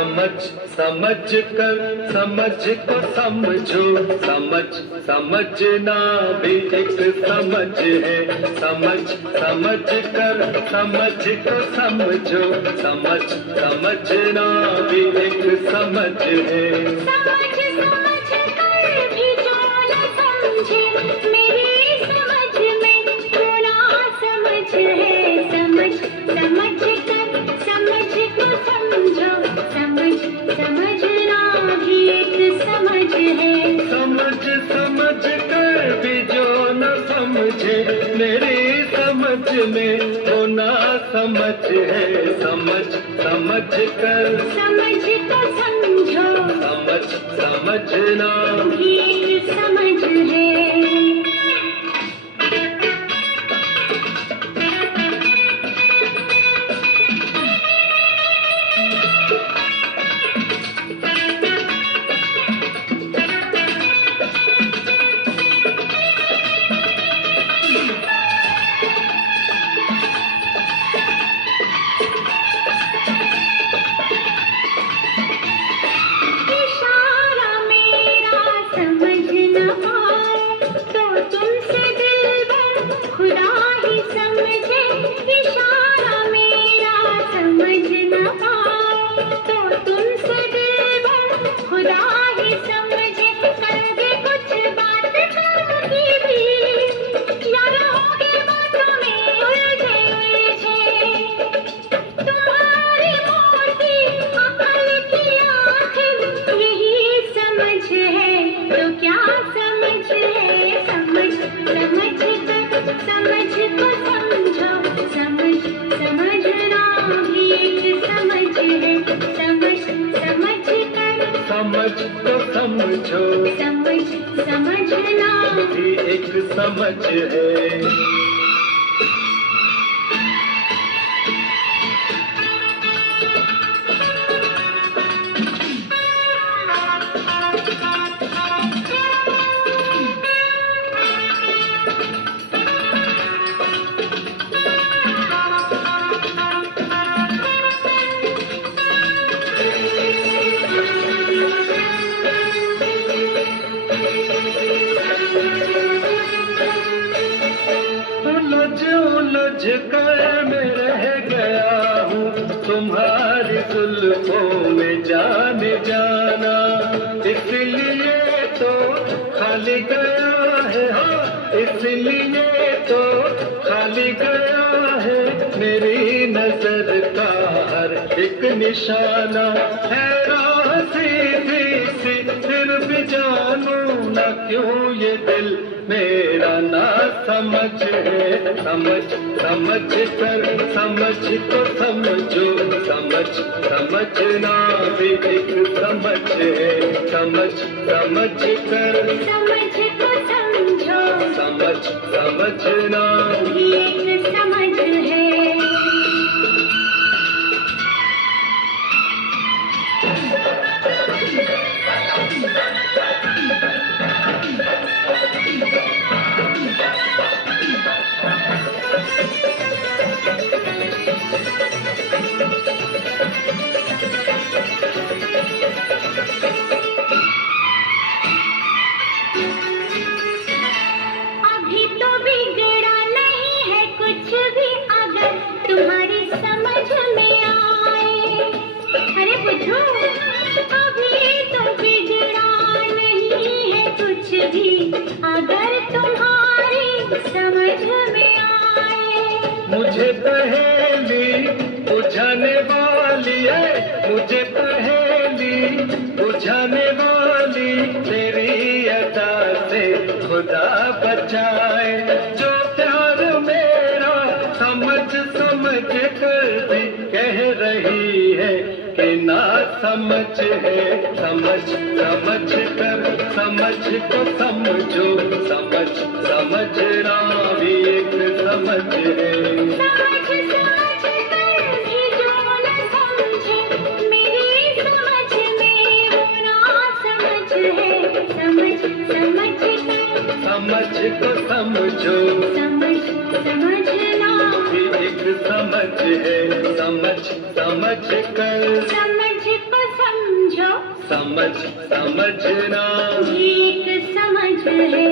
समझ समझ कर समझ को समझो, समझ समझना भी एक समझ है। समझ समझ कर समझ को समझो, समझ समझना भी एक समझ है। समझ समझ कर भी जो न समझे, मेरी समझ में वो ना समझ है। समझ समझ कर समझ को समझो, समझ समझना भी एक समझ है। समझ समझ कर भी जो न समझे, मेरी समझ में वो ना समझ है। समझ समझ कर समझ को समझो, समझ समझना भी एक समझ है। इशारा मेरा समझ न आए तो तुमसे दिलबर खुदा ही समझे। इशारा मेरा समझ न आए तो तुमसे दिलबर खुदा ही समझे। कर दे कुछ बात करोगी भी, या रहोगे बातों में उलझे उलझे। तुम्हारी मोटी अकल की आखिर यही समझ है, तो क्या समझ है। समझ समझ कर समझ को समझो, समझ समझना भी एक समझ है। समझ समझ कर समझ को समझो समझ समझना भी एक समझ है। उलझ उलझ कर मैं रह गया हूँ तुम्हारी जुल्फों में जाने जाना। इसलिए तो खाली गया है, हाँ इसलिए तो खाली गया है। मेरी नजर का हर एक निशाना है राह सीधी सी, फिर भी जानू ना क्यों ये दिल मेरा ना समझ है। समझ समझ कर समझ को समझो, समझ समझना भी एक समझ है। समझ समझ कर समझ को समझो, समझ समझना भी एक समझ है। अभी तो बिगड़ा नहीं है कुछ भी, अगर तुम्हारी समझ में आए। अरे बुझो, अभी तो बिगड़ा नहीं है कुछ भी, अगर तुम्हारी समझ में आए। मुझे पहेली बुझाने वाली है, मुझे पहेली बुझाने वाली तेरी अदा से खुदा बचाए। जो प्यार मेरा समझ समझ कर भी कह रही है कि ना समझ है। समझ समझ कर समझ को समझो, समझ समझना भी एक समझ है। समझ समझ कर भी जो न समझे, मेरी समझ में वो ना समझ है। समझ समझ कर समझ को समझो समझ समझना भी एक समझ है। समझ समझ कर समझ को समझ समझना एक समझ है।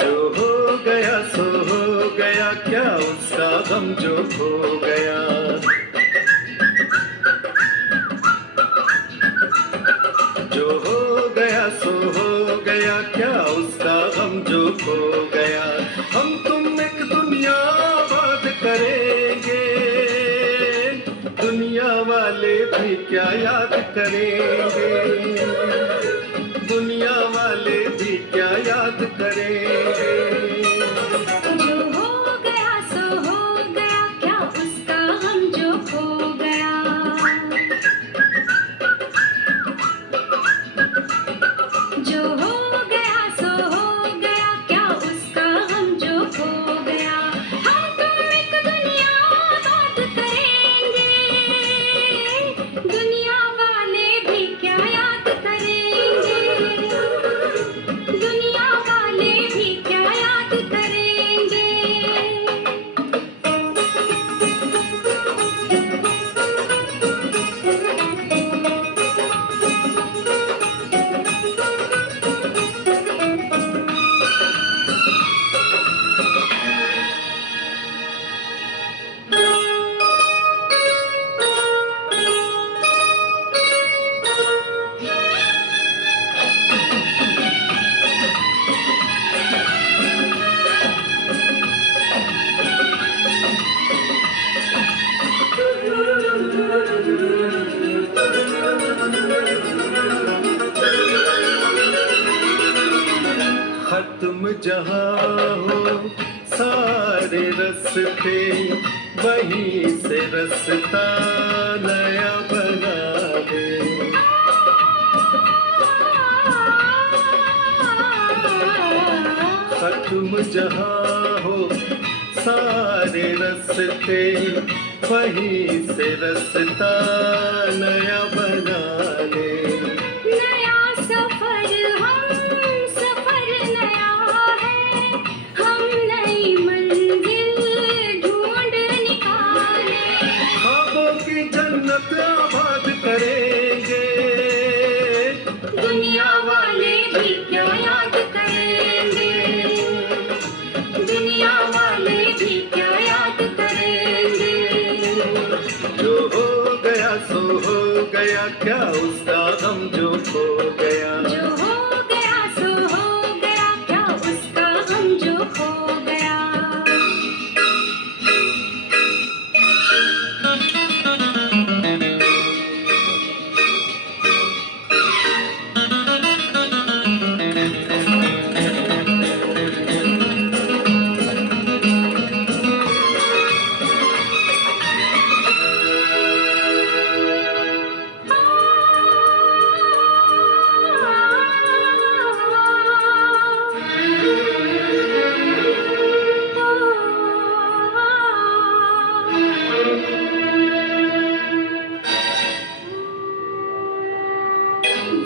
जो हो गया सो हो गया, क्या उसका गम जो खो गया। जो हो गया सो हो गया, क्या उसका गम जो खो गया। हम तुम एक दुनिया आबाद करेंगे, दुनिया वाले भी क्या याद करेंगे। दुनिया वाले भी क्या याद करेंगे। जो हो गया सो हो गया, क्या उसका गम जो खो गया। जो हो गया सो हो गया, क्या उसका गम जो खो गया। हम तुम एक दुनिया आबाद करेंगे, दुनिया वाले भी क्या याद करेंगे। दुनिया वाले भी क्या याद करेंगे। खत्म जहाँ हो सारे रस्ते, वहीं से रस्ता नया बना दे। खत्म जहाँ हो सारे रस्ते, वहीं से रस्ता नया बना ले। नया सफर हम सफर नया है, हम नई मंजिल ढूंढ निकाले। ख्वाबों की जन्नत आबाद करेंगे, दुनिया वाले भी क्या याद करेंगे। दुनिया वाले भी क्या याद करेंगे। जो हो गया सो हो गया, क्या उसका गम जो खो गया। जो हो गया सो हो गया, क्या उसका गम जो खो गया।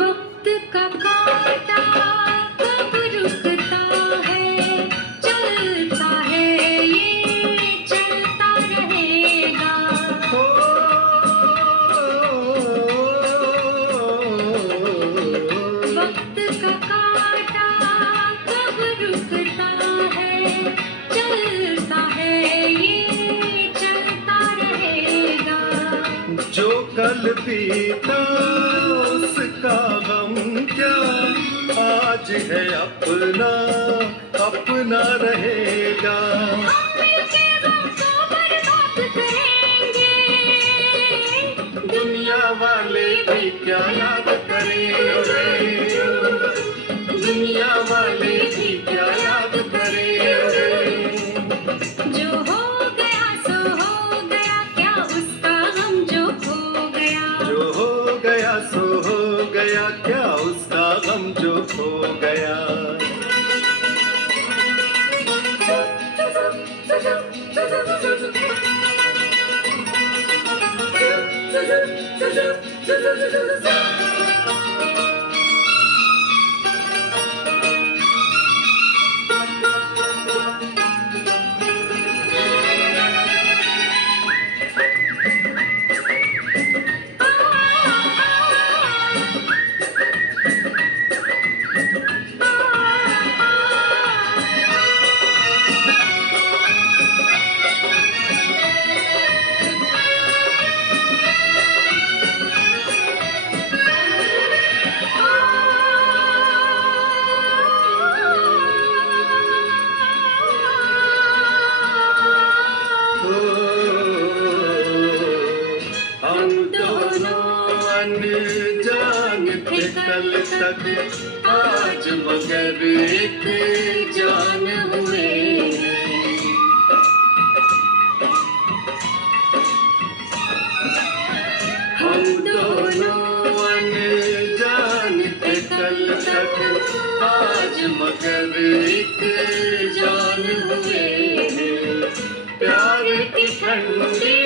वक्त का कांटा कब रुकता है, चलता है ये चलता रहेगा। हो वक्त का कांटा कब रुकता बीता उसका गम क्या, आज है अपना अपना रहेगा। हम मिलके गम को बर्बाद करेंगे, दुनिया वाले भी क्या याद करेंगे, दुनिया वाले भी क्या याद करेंगे। जो हो गया सो हो गया, क्या उसका गम जो खो गया। जो हो गया सो हो गया, क्या उसका गम जो खो गया। हम दोनों अनजान थे कल तक, आज मगर एक जान हुए। हम दोनों अनजान थे कल तक, आज मगर एक जान हुए। प्यार की ठंडी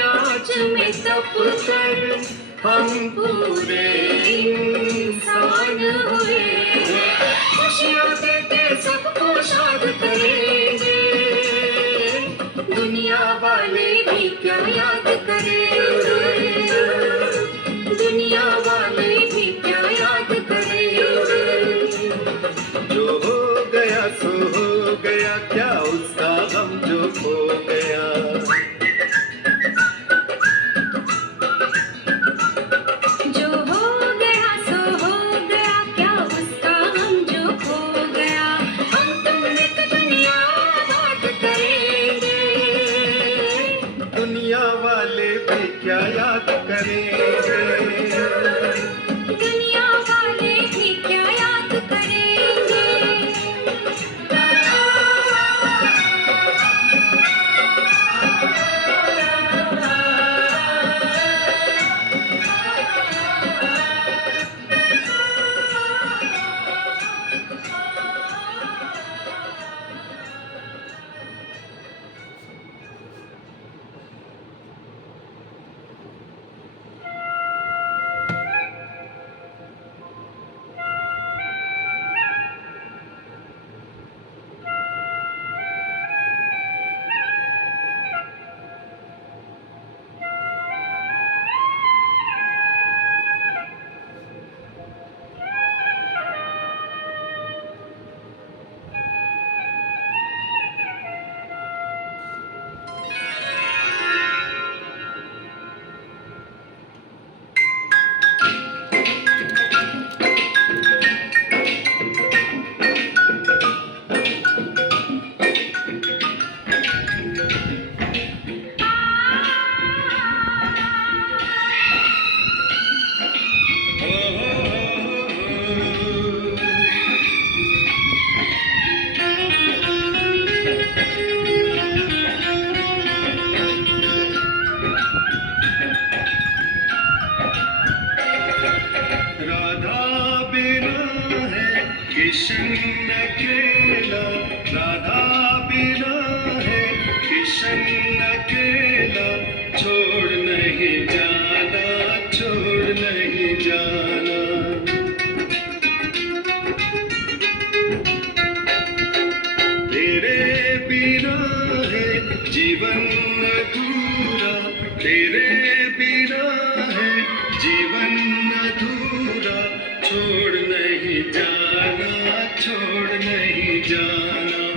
आँच में तप कर हम पूरे इंसान हुए। खुशियाँ देके सबको शाद करेंगे, दुनिया वाले भी क्या याद करेंगे, दुनिया वाले भी क्या याद करेंगे। जो हो गया सो हो गया, क्या उसका गम जो खो गया। जो हो गया सो हो गया, क्या उसका गम जो खो गया। हम तुम एक दुनिया आबाद करेंगे, दुनिया वाले भी क्या याद करेंगे, दुनिया वाले भी क्या याद करेंगे। किशन अकेला, राधा बिना है किशन अकेला। छोड़ नहीं जाना, छोड़ नहीं जाना। तेरे बिना है जीवन अधूरा, तेरे बिना है जीवन अधूरा। छोड़ नहीं जाना, छोड़ नहीं जाना।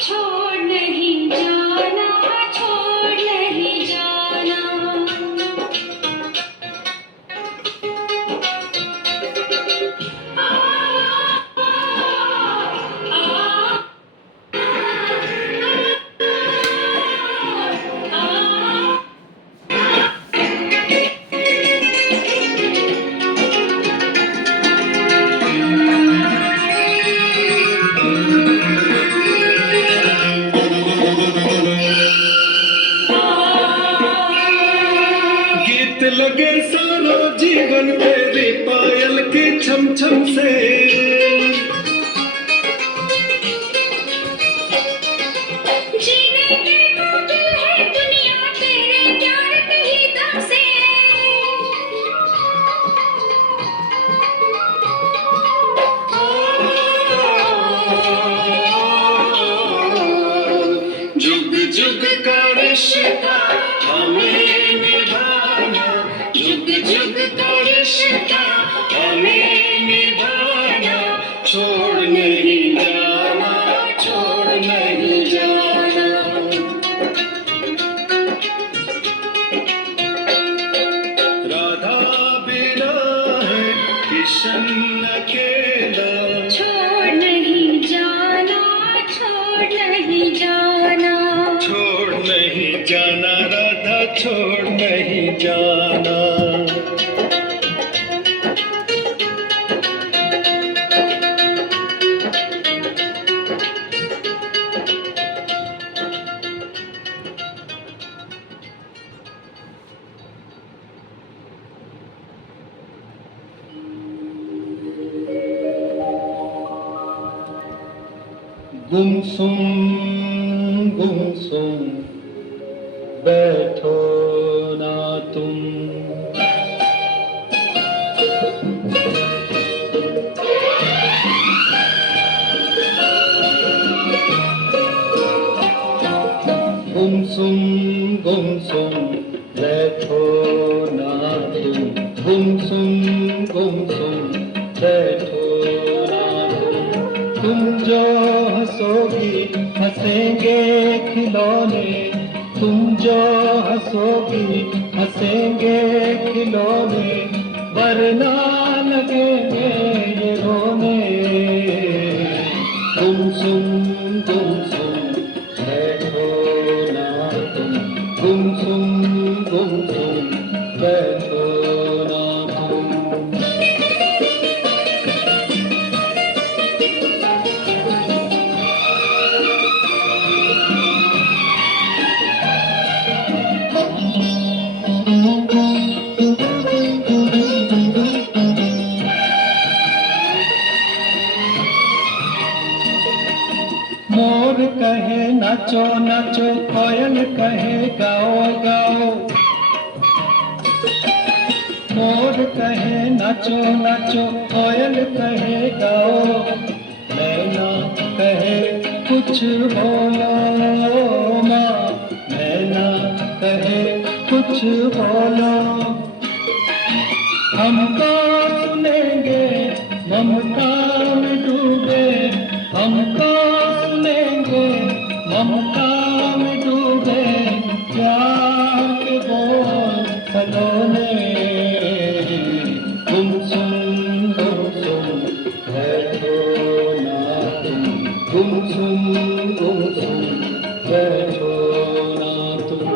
छोड़ नहीं जाना, छोड़ नहीं जाना। गीत लगे सारा जीवन तेरी पायल की छम छम से। जीने के काबिल है दुनिया तेरे प्यार के ही दम से। जुग जुग का रिश्ता हमें निभाना, जुग जुग का रिश्ता हमें निभाना, छोड़ नहीं जाना, छोड़ नहीं जाना। राधा बिना है किशन अकेला, छोड़ नहीं जाना, छोड़ नहीं जाना। छोड़ नहीं जाना राधा, छोड़ नहीं जाना। गुमसुम गुमसुम बैठो ना तुम, गुमसुम गुमसुम बैठो ना तुम, गुमसुम गुमसुम बैठो ना तुम जो हंसोगी हंसेंगे खिलौने, तुम जो हंसोगी हंसेंगे खिलौने, वरना लगेंगे ये रोने। गुमसुम गुमसुम बैठो ना तुम, गुमसुम गुमसुम बैठो ना तुम। मोर कहे नाचो नाचो, कोयल कहे गाओ गाओ, मोर कहे नाचो नाचो, कोयल कहे गाओ, मैना कहे कुछ बोलो माँ, मैना कहे कुछ बोलो। हमको सुनेंगे ममता में डूबे, हमको सुनेंगे ममता में डूबे, प्यार के बोल सलोने। गुमसुम गुमसुम बैठो ना तुम, गुमसुम गुमसुम बैठो ना तुम।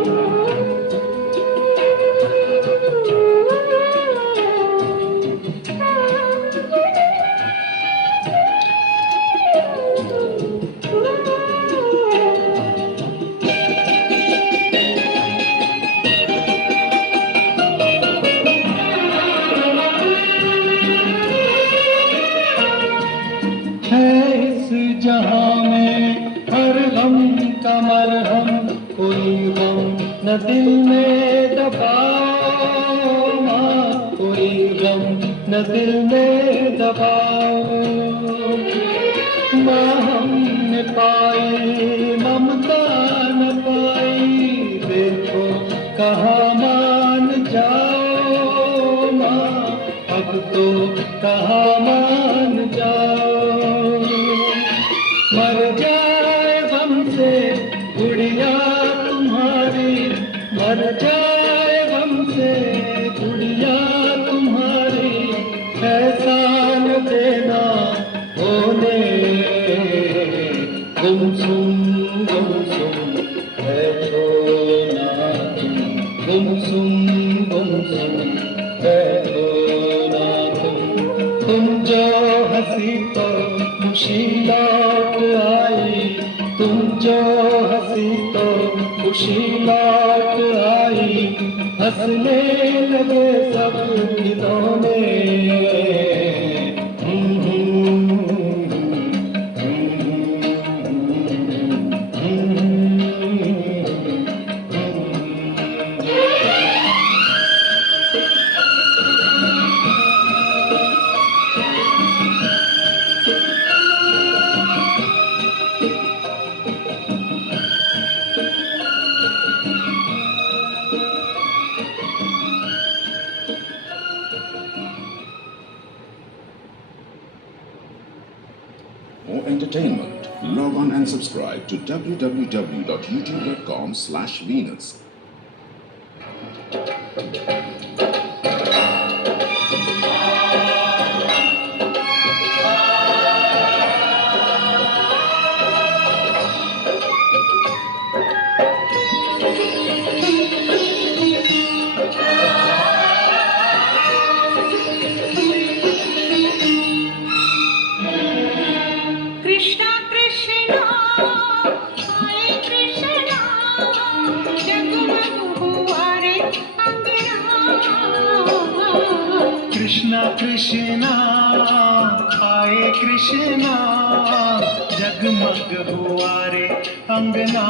जहाँ में हर गम का मरहम, कोई गम न दिल में दबाओ माँ, कोई गम न दिल में दबाओ। माँ हमने पाई ममता न पाई, देखो कहाँ मान जाओ माँ, अब तो कहाँ मान जाओ। मर जाए हम गुमसुम गुमसुम बैठो ना गुमसुम गुमसुम बैठो ना तुम जो हंसी तो खुशी लौट आई, तुम जो हंसी तो खुशी लौट आई, हंसने लगे सब खिलौने। More entertainment. Log on and subscribe to www.youtube.com/Venus. Krishna Krishna हरे कृष्णा जगमग हुआ रे अंगना। कृष्णा कृष्णा आए कृष्णा जगमग हुआ रे अंगना।